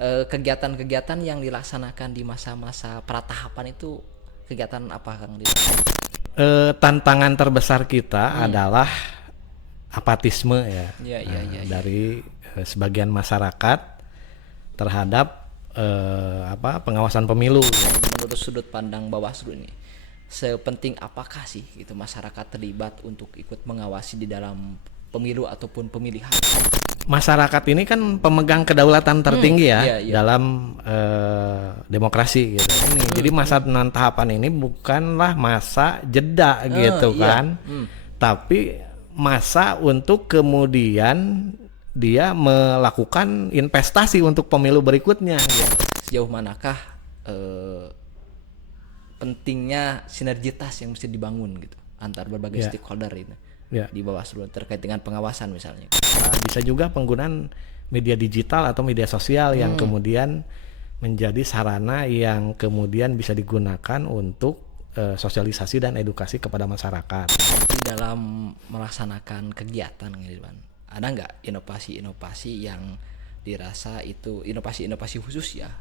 kegiatan-kegiatan yang dilaksanakan di masa-masa pratahapan itu kegiatan apa Kang Ridwan? Tantangan terbesar kita Hmm. adalah apatisme ya, Iya, iya, iya, iya. dari sebagian masyarakat terhadap pengawasan pemilu. Menurut sudut pandang Bawaslu ini, sepenting apakah sih gitu masyarakat terlibat untuk ikut mengawasi di dalam pemilu ataupun pemilihan? Masyarakat ini kan pemegang kedaulatan tertinggi ya Iya, iya. dalam demokrasi gitu. Jadi masa non tahapan ini bukanlah masa jeda gitu Iya. kan, tapi masa untuk kemudian dia melakukan investasi untuk pemilu berikutnya. Gitu. Sejauh manakah eh, pentingnya sinergitas yang mesti dibangun gitu antar berbagai Ya, stakeholder itu ya. di Bawaslu terkait dengan pengawasan misalnya. Bisa juga penggunaan media digital atau media sosial yang kemudian menjadi sarana yang kemudian bisa digunakan untuk sosialisasi dan edukasi kepada masyarakat. Di dalam melaksanakan kegiatan gitu kan, ada nggak inovasi-inovasi yang dirasa itu inovasi-inovasi khusus ya,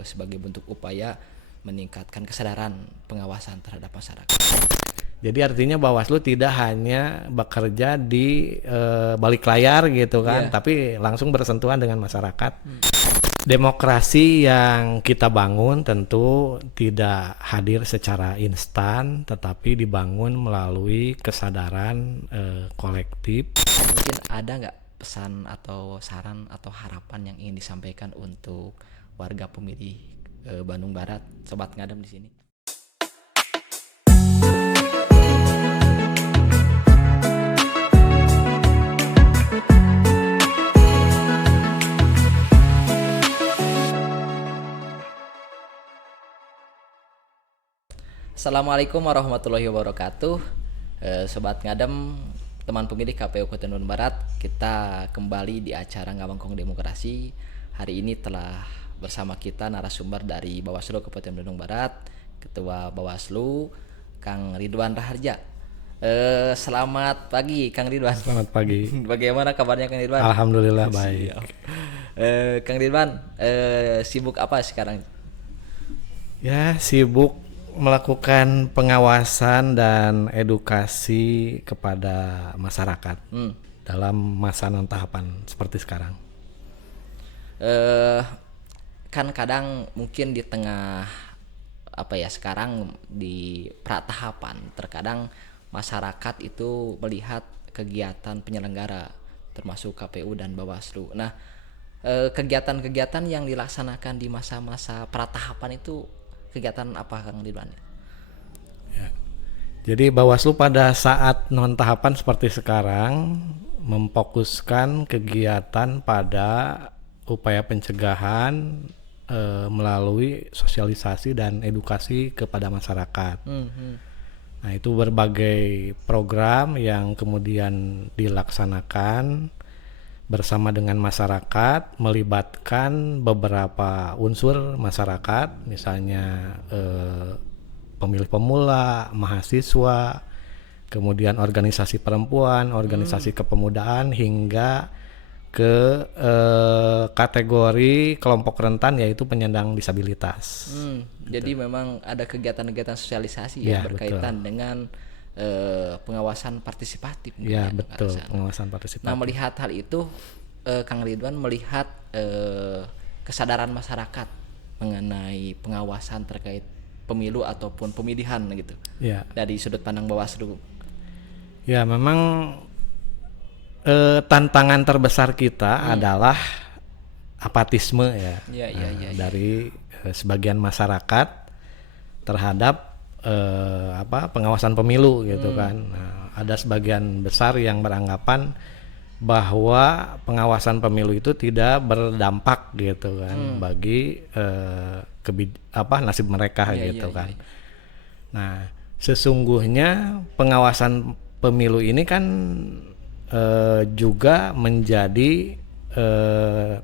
sebagai bentuk upaya meningkatkan kesadaran pengawasan terhadap masyarakat? Jadi artinya Bawaslu tidak hanya bekerja di balik layar gitu kan, Iya. tapi langsung bersentuhan dengan masyarakat. Demokrasi yang kita bangun tentu tidak hadir secara instan, tetapi dibangun melalui kesadaran kolektif. Mungkin ada nggak pesan atau saran atau harapan yang ingin disampaikan untuk warga pemilih Bandung Barat, Sobat Ngadem di sini? Assalamualaikum warahmatullahi wabarakatuh. Sobat Ngadem, teman pemilih KPU Kota Bandung Barat, kita kembali di acara Ngabangkong Demokrasi. Hari ini telah bersama kita narasumber dari Bawaslu Kabupaten Bandung Barat, Ketua Bawaslu Kang Ridwan Raharja. Selamat pagi Kang Ridwan. Selamat pagi. Bagaimana kabarnya Kang Ridwan? Alhamdulillah baik. Siap. Kang Ridwan, sibuk apa sekarang? Ya, sibuk melakukan pengawasan dan edukasi kepada masyarakat dalam masa non tahapan seperti sekarang. eh Kan kadang mungkin di tengah apa ya, sekarang di pratahapan terkadang masyarakat itu melihat kegiatan penyelenggara termasuk KPU dan Bawaslu. Nah, kegiatan-kegiatan yang dilaksanakan di masa-masa pratahapan itu kegiatan apa Kang Ridwan? Jadi Bawaslu pada saat non tahapan seperti sekarang memfokuskan kegiatan pada upaya pencegahan melalui sosialisasi dan edukasi kepada masyarakat. Nah, itu berbagai program yang kemudian dilaksanakan bersama dengan masyarakat, melibatkan beberapa unsur masyarakat, misalnya pemilih pemula, mahasiswa, kemudian organisasi perempuan, organisasi kepemudaan, hingga ke kategori kelompok rentan yaitu penyandang disabilitas. Jadi memang ada kegiatan-kegiatan sosialisasi Ya, yang berkaitan betul. dengan pengawasan partisipatif mungkin Ya, ya, ke arah betul, sana. pengawasan Nah, partisipatif. melihat hal itu, Kang Ridwan melihat kesadaran masyarakat mengenai pengawasan terkait pemilu ataupun pemilihan gitu Ya, dari sudut pandang Bawaslu. ya memang tantangan terbesar kita adalah apatisme ya, Iya, iya, iya, iya. dari sebagian masyarakat terhadap pengawasan pemilu gitu kan. Nah, ada sebagian besar yang beranggapan bahwa pengawasan pemilu itu tidak berdampak gitu kan bagi nasib mereka Iya, gitu iya, kan. iya. Nah, sesungguhnya pengawasan pemilu ini kan juga menjadi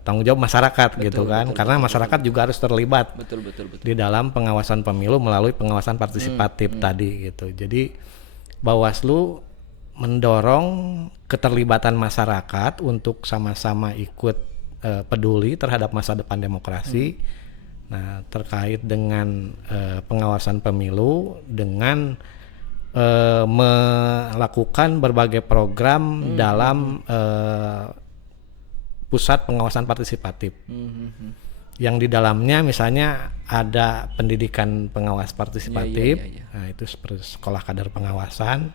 tanggung jawab masyarakat gitu kan, karena masyarakat juga harus terlibat Betul, betul, betul. di dalam pengawasan pemilu melalui pengawasan partisipatif tadi gitu. Jadi Bawaslu mendorong keterlibatan masyarakat untuk sama-sama ikut peduli terhadap masa depan demokrasi. Nah, terkait dengan pengawasan pemilu dengan melakukan berbagai program dalam pusat pengawasan partisipatif. Yang di dalamnya misalnya ada pendidikan pengawas partisipatif, nah itu seperti sekolah kader pengawasan,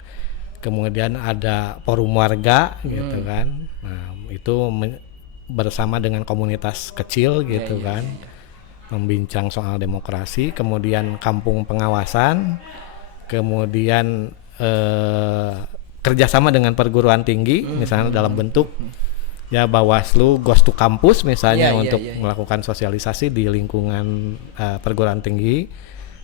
kemudian ada forum warga gitu kan, nah itu bersama dengan komunitas kecil gitu kan, membincang soal demokrasi, kemudian kampung pengawasan, kemudian kerjasama dengan perguruan tinggi, misalnya dalam bentuk ya Bawaslu Ghost to Campus misalnya untuk melakukan sosialisasi di lingkungan perguruan tinggi.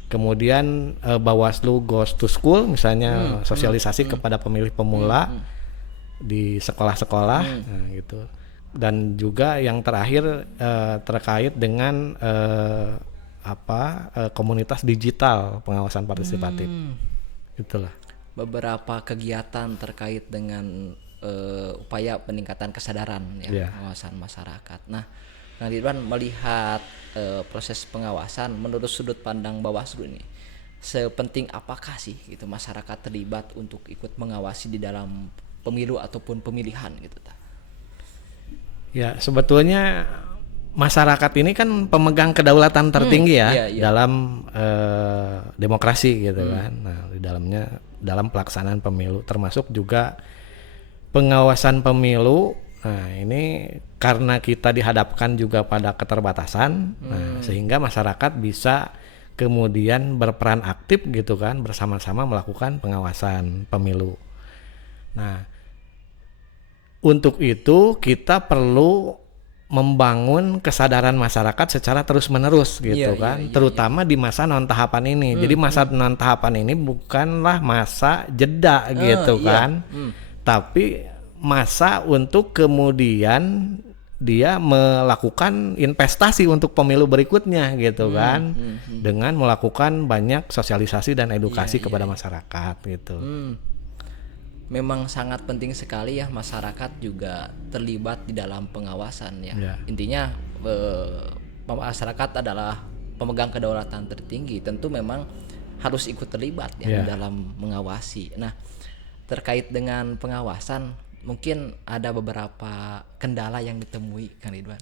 Kemudian Bawaslu Ghost to School misalnya sosialisasi kepada pemilih pemula di sekolah-sekolah nah, gitu. Dan juga yang terakhir terkait dengan komunitas digital pengawasan partisipatif. Itulah beberapa kegiatan terkait dengan upaya peningkatan kesadaran pengawasan masyarakat. Nah, Kang Ridwan melihat proses pengawasan menurut sudut pandang Bawaslu ini, sepenting apakah sih gitu masyarakat terlibat untuk ikut mengawasi di dalam pemilu ataupun pemilihan gitu ta? Ya, sebetulnya masyarakat ini kan pemegang kedaulatan tertinggi dalam demokrasi gitu kan. Nah, di dalamnya dalam pelaksanaan pemilu termasuk juga pengawasan pemilu. Nah, ini karena kita dihadapkan juga pada keterbatasan, nah, sehingga masyarakat bisa kemudian berperan aktif gitu kan, bersama-sama melakukan pengawasan pemilu. Nah, untuk itu kita perlu membangun kesadaran masyarakat secara terus-menerus gitu terutama di masa non tahapan ini. Jadi masa non tahapan ini bukanlah masa jeda gitu kan. Tapi masa untuk kemudian dia melakukan investasi untuk pemilu berikutnya gitu kan, dengan melakukan banyak sosialisasi dan edukasi kepada masyarakat gitu. Memang sangat penting sekali ya masyarakat juga terlibat di dalam pengawasan ya. Intinya masyarakat adalah pemegang kedaulatan tertinggi, tentu memang harus ikut terlibat di dalam mengawasi. Nah, terkait dengan pengawasan, mungkin ada beberapa kendala yang ditemui Kang Ridwan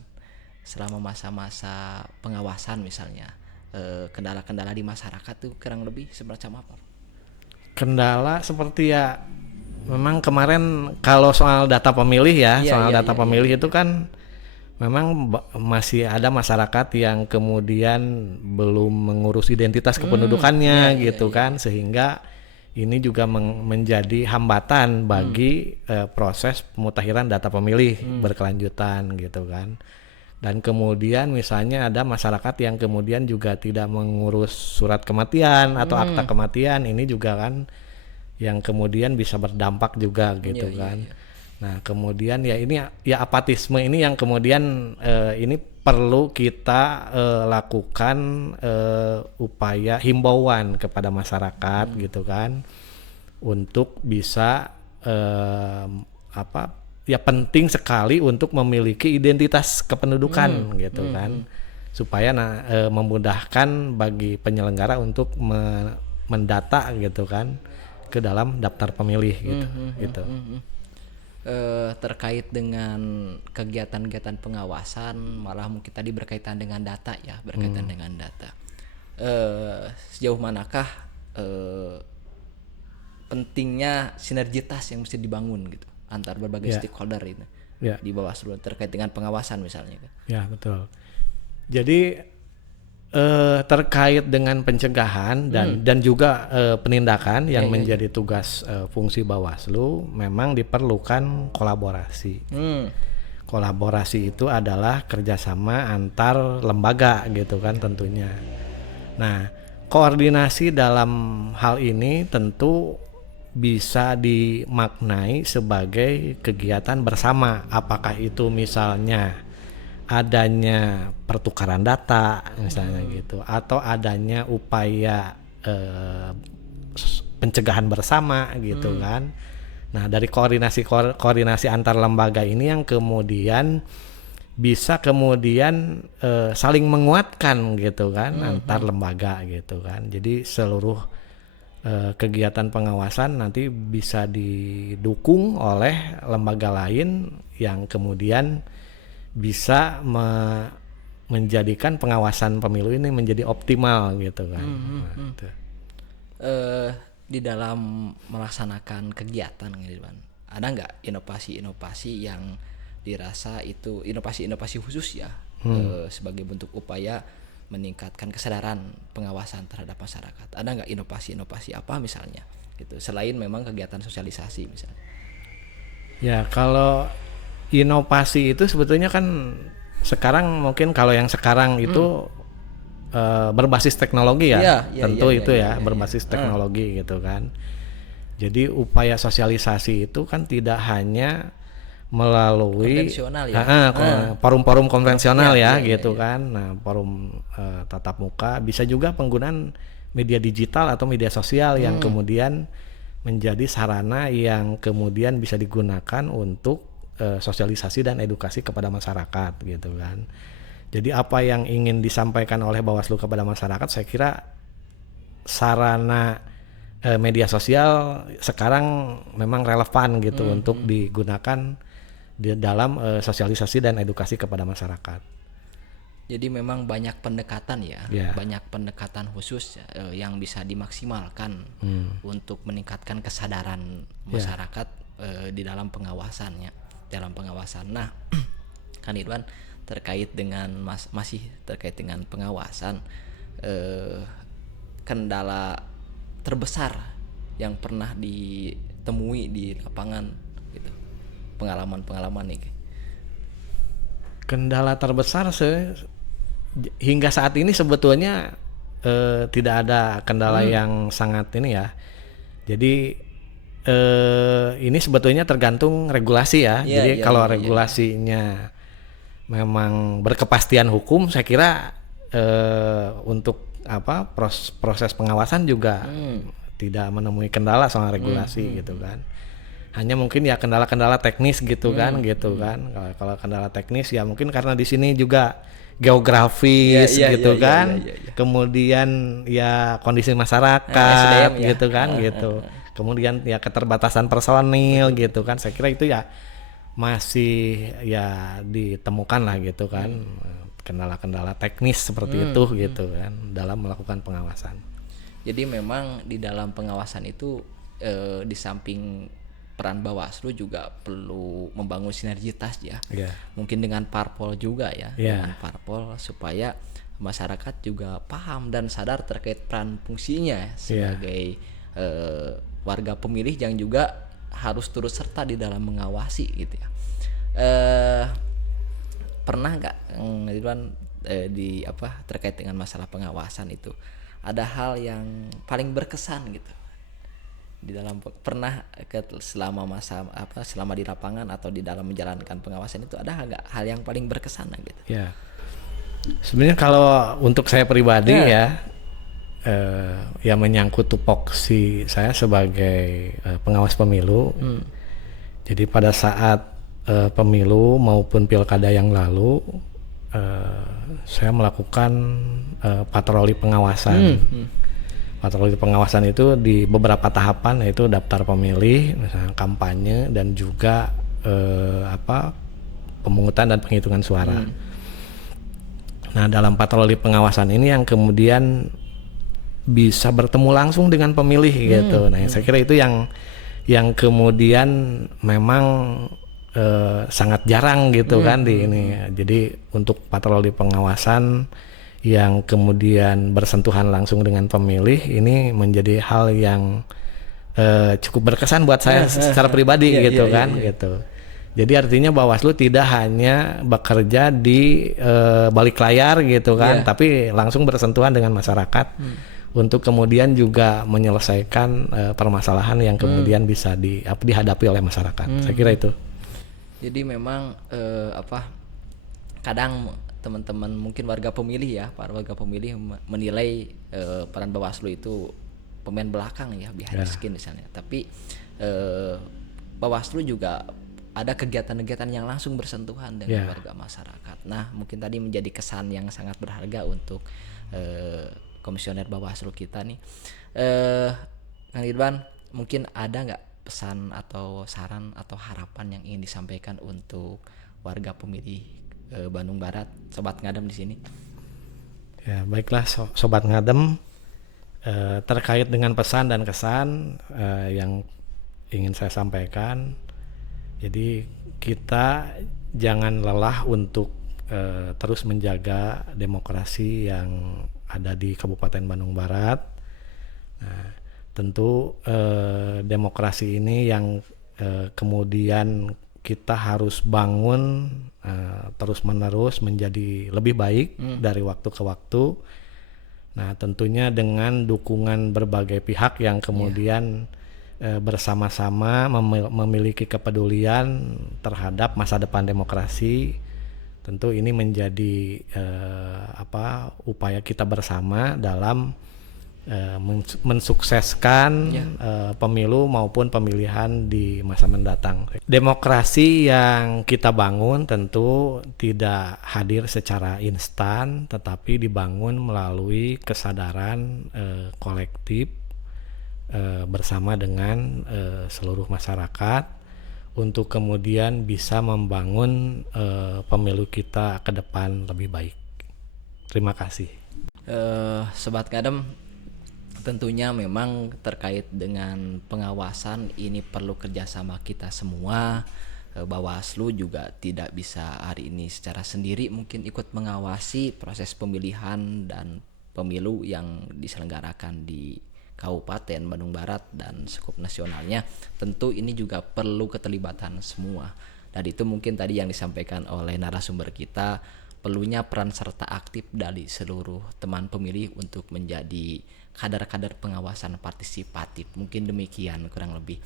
selama masa-masa pengawasan misalnya. Kendala-kendala di masyarakat tuh kurang lebih semacam apa? Kendala seperti ya memang kemarin kalau soal data pemilih data pemilih itu kan memang masih ada masyarakat yang kemudian belum mengurus identitas kependudukannya kan, sehingga ini juga menjadi hambatan bagi proses pemutahiran data pemilih berkelanjutan gitu kan. Dan kemudian misalnya ada masyarakat yang kemudian juga tidak mengurus surat kematian atau akta kematian, ini juga kan yang kemudian bisa berdampak juga gitu kan. Nah, kemudian ya ini ya apatisme ini yang kemudian ini perlu kita lakukan upaya himbauan kepada masyarakat gitu kan, untuk bisa ya penting sekali untuk memiliki identitas kependudukan gitu kan, supaya memudahkan bagi penyelenggara untuk mendata gitu kan ke dalam daftar pemilih gitu. Terkait dengan kegiatan-kegiatan pengawasan, malah mungkin tadi berkaitan dengan data ya, berkaitan dengan data. Sejauh manakah pentingnya sinergitas yang mesti dibangun gitu antar berbagai stakeholder itu di Bawaslu terkait dengan pengawasan misalnya? Ya, betul. Jadi terkait dengan pencegahan dan juga penindakan yang menjadi tugas fungsi Bawaslu, memang diperlukan kolaborasi. Kolaborasi itu adalah kerjasama antar lembaga gitu kan tentunya. Nah, koordinasi dalam hal ini tentu bisa dimaknai sebagai kegiatan bersama, apakah itu misalnya adanya pertukaran data misalnya gitu, atau adanya upaya pencegahan bersama gitu kan. Nah, dari koordinasi antar lembaga ini yang kemudian bisa kemudian saling menguatkan gitu kan antar lembaga gitu kan. Jadi seluruh kegiatan pengawasan nanti bisa didukung oleh lembaga lain yang kemudian bisa menjadikan pengawasan pemilu ini menjadi optimal gitu kan. Nah, itu. Di dalam melaksanakan kegiatan gitu kan, ada nggak inovasi-inovasi yang dirasa itu inovasi-inovasi khusus ya, sebagai bentuk upaya meningkatkan kesadaran pengawasan terhadap masyarakat? Ada nggak inovasi-inovasi apa misalnya gitu, selain memang kegiatan sosialisasi misalnya? Ya, kalau inovasi itu sebetulnya kan sekarang mungkin kalau yang sekarang itu berbasis teknologi ya, Iya, iya, tentu iya, itu iya, ya iya, iya. berbasis teknologi gitu kan. Jadi upaya sosialisasi itu kan tidak hanya melalui Konvensional ya. forum-forum konvensional Iya, ya iya, gitu iya. kan. Nah, forum tatap muka, bisa juga penggunaan media digital atau media sosial yang kemudian menjadi sarana yang kemudian bisa digunakan untuk sosialisasi dan edukasi kepada masyarakat gitu kan. Jadi apa yang ingin disampaikan oleh Bawaslu kepada masyarakat, saya kira sarana media sosial sekarang memang relevan gitu untuk digunakan di dalam sosialisasi dan edukasi kepada masyarakat. Jadi memang banyak pendekatan ya, Ya. banyak pendekatan khusus yang bisa dimaksimalkan untuk meningkatkan kesadaran masyarakat di dalam pengawasannya, dalam pengawasan. Nah, kan Irwan, terkait dengan masih terkait dengan pengawasan, kendala terbesar yang pernah ditemui di lapangan gitu, pengalaman-pengalaman nih. Kendala terbesar hingga saat ini sebetulnya tidak ada kendala yang sangat ini ya. Jadi ini sebetulnya tergantung regulasi ya. Iya, Jadi iya, kalau iya, iya. regulasinya memang berkepastian hukum, saya kira untuk proses pengawasan juga tidak menemui kendala soal regulasi gitu kan. Hanya mungkin ya kendala-kendala teknis gitu kan. Kalau kendala teknis ya mungkin karena di sini juga geografis Iya, gitu iya, kan. iya, iya, iya. Kemudian ya kondisi masyarakat SDM ya. gitu kan gitu. Kemudian ya keterbatasan personil gitu kan. Saya kira itu ya masih ya ditemukan lah gitu kan. Kendala-kendala teknis seperti itu gitu kan dalam melakukan pengawasan. Jadi memang di dalam pengawasan itu di samping peran Bawaslu juga perlu membangun sinergitas ya. Iya. Mungkin dengan parpol juga ya, Iya. dengan parpol supaya masyarakat juga paham dan sadar terkait peran fungsinya sebagai warga pemilih yang juga harus turut serta di dalam mengawasi gitu ya. Pernah nggak Ridwan terkait dengan masalah pengawasan itu ada hal yang paling berkesan gitu di dalam selama di lapangan atau di dalam menjalankan pengawasan itu, ada nggak hal yang paling berkesan gitu? Ya, sebenarnya kalau untuk saya pribadi ya menyangkut tupoksi saya sebagai pengawas pemilu. Jadi pada saat pemilu maupun pilkada yang lalu, saya melakukan patroli pengawasan. Patroli pengawasan itu di beberapa tahapan, yaitu daftar pemilih, misalnya kampanye, dan juga pemungutan dan penghitungan suara. Nah, dalam patroli pengawasan ini yang kemudian bisa bertemu langsung dengan pemilih gitu. Nah, saya kira itu yang kemudian memang sangat jarang gitu kan di ini. Jadi untuk patroli pengawasan yang kemudian bersentuhan langsung dengan pemilih ini menjadi hal yang cukup berkesan buat saya secara pribadi gitu kan. Gitu. Jadi artinya Bawaslu tidak hanya bekerja di balik layar gitu kan, tapi langsung bersentuhan dengan masyarakat untuk kemudian juga menyelesaikan permasalahan yang kemudian bisa dihadapi oleh masyarakat. Saya kira itu. Jadi memang kadang teman-teman mungkin warga pemilih para warga pemilih menilai peran Bawaslu itu pemain belakang ya, behind the scene misalnya. Tapi Bawaslu juga ada kegiatan-kegiatan yang langsung bersentuhan dengan warga masyarakat. Nah, mungkin tadi menjadi kesan yang sangat berharga untuk komisioner Bawaslu kita nih. Kang Ridwan, mungkin ada nggak pesan atau saran atau harapan yang ingin disampaikan untuk warga pemilih Bandung Barat, Sobat Ngadem di sini? Ya, baiklah Sobat Ngadem, terkait dengan pesan dan kesan yang ingin saya sampaikan. Jadi kita jangan lelah untuk terus menjaga demokrasi yang ada di Kabupaten Bandung Barat. Nah, tentu demokrasi ini yang kemudian kita harus bangun terus-menerus menjadi lebih baik dari waktu ke waktu. Nah, tentunya dengan dukungan berbagai pihak yang kemudian bersama-sama memiliki kepedulian terhadap masa depan demokrasi. Tentu ini menjadi upaya kita bersama dalam mensukseskan pemilu maupun pemilihan di masa mendatang. Demokrasi yang kita bangun tentu tidak hadir secara instan, tetapi dibangun melalui kesadaran kolektif bersama dengan seluruh masyarakat untuk kemudian bisa membangun pemilu kita ke depan lebih baik. Terima kasih. Sobat Ngadem, tentunya memang terkait dengan pengawasan ini perlu kerjasama kita semua. Bawaslu juga tidak bisa hari ini secara sendiri mungkin ikut mengawasi proses pemilihan dan pemilu yang diselenggarakan di Kabupaten Bandung Barat dan skup nasionalnya. Tentu ini juga perlu keterlibatan semua. Dan itu mungkin tadi yang disampaikan oleh narasumber kita, perlunya peran serta aktif dari seluruh teman pemilih untuk menjadi kadar-kadar pengawasan partisipatif. Mungkin demikian kurang lebih.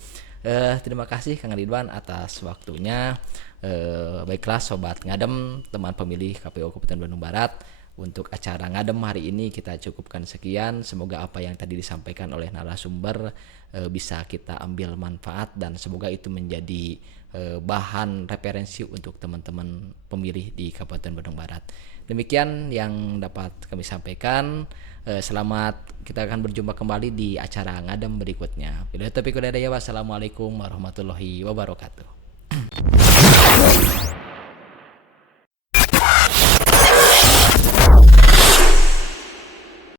Terima kasih Kang Ridwan atas waktunya. Baiklah Sobat Ngadem, teman pemilih KPU Kabupaten Bandung Barat, untuk acara Ngadem hari ini kita cukupkan sekian. Semoga apa yang tadi disampaikan oleh narasumber bisa kita ambil manfaat dan semoga itu menjadi bahan referensi untuk teman-teman pemilih di Kabupaten Bandung Barat. Demikian yang dapat kami sampaikan. Selamat, kita akan berjumpa kembali di acara Ngadem berikutnya. Bila taufiq wal hidayah, wassalamualaikum warahmatullahi wabarakatuh.